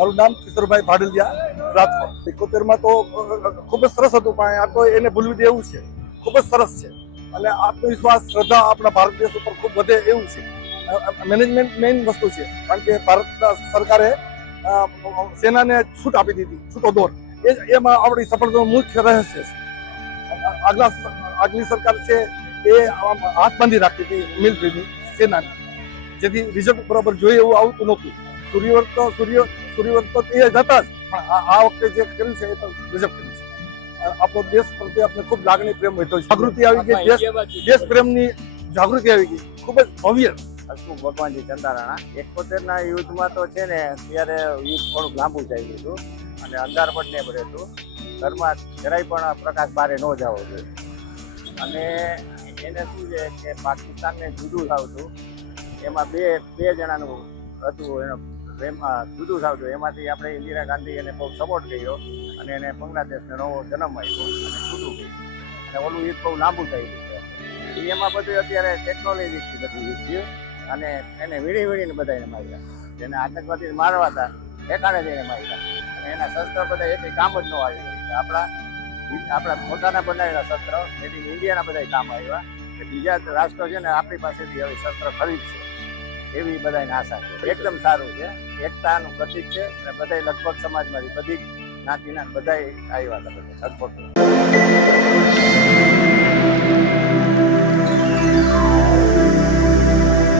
મારું નામ કિશોરભાઈ ભાડલિયા, રાજકોટ. એકોતેરમાં તો ખૂબ જ સરસ હતું, પણ આ તો એને ભૂલવી દે એવું છે. ખૂબ જ સરસ છે. અને આત્મવિશ્વાસ, શ્રદ્ધા આપણા ભારત દેશ ઉપર ખૂબ વધે એવું છે. મેનેજમેન્ટ મેઇન વસ્તુ છે. કારણ કે ભારત સરકારે સેનાને છૂટ આપી દીધી, છૂટો દોર. એ એમાં આપણી સફળતાનું મુખ્ય રહસ્ય છે. આગલા આગલી સરકાર છે એ હાથ બાંધી રાખી હતી મિલિટરીની સેનાની. જેથી રિઝલ્ટ બરાબર જોઈએ એવું આવતું નહોતું. સૂર્યવર્ત, સૂર્ય સૂર્યવર્ત તો એ જ હતા જ. પણ આ આ વખતે જે કર્યું છે એ તો ગજબ કર્યું છે. આપણો દેશ પ્રત્યે આપણે ખૂબ લાગણી પ્રેમ વધ્યો છે. જાગૃતિ આવી ગઈ. દેશ દેશ પ્રેમની જાગૃતિ આવી ગઈ. ખૂબ જ ભવ્ય. હસમુખ ભગવાનજી ચંદારાણા એકોતેર ના યુદ્ધમાં તો છે ને ત્યારે યુદ્ધ થોડુંક લાંબુ ચાલ્યું હતું અને અંધારપટ ને પડે હતું. ઘરમાં જરાય પણ પ્રકાશ બારે ન જવો જોઈએ. અને એને શું છે કે પાકિસ્તાનને જુદું થાવતું એમાં બે બે જણાનું હતું એનો પ્રેમમાં જુદું થાવતું એમાંથી આપણે ઇન્દિરા ગાંધી એને બહુ સપોર્ટ કર્યો અને એને બાંગ્લાદેશને નવો જન્મ આપ્યો અને જુદું કર્યું. અને ઓલું યુદ્ધ બહુ લાંબુ થઈ ગયું એમાં બધું અત્યારે ટેકનોલોજીથી બધું યુદ્ધ થયું અને એને વીણી વીણીને બધાને માર્યા. જેને આતંકવાદી મારવા હતા ઠેકાણે જઈને માર્યા. અને એના શસ્ત્ર બધા એક કામ જ ન આવી આપણા આપણા પોતાના બનાવેલા શસ્ત્ર ઇન ઇન્ડિયાના બધા કામ આવ્યા. કે બીજા રાષ્ટ્રો છે ને આપણી પાસેથી હવે શસ્ત્ર ખરીદશે. એવી બધાને આશા છે. એકદમ સારું છે. એકતાનું પ્રતિક છે અને બધા લગભગ સમાજમાંથી બધી જ્ઞાતિના બધા આવ્યા હતા. લગભગ.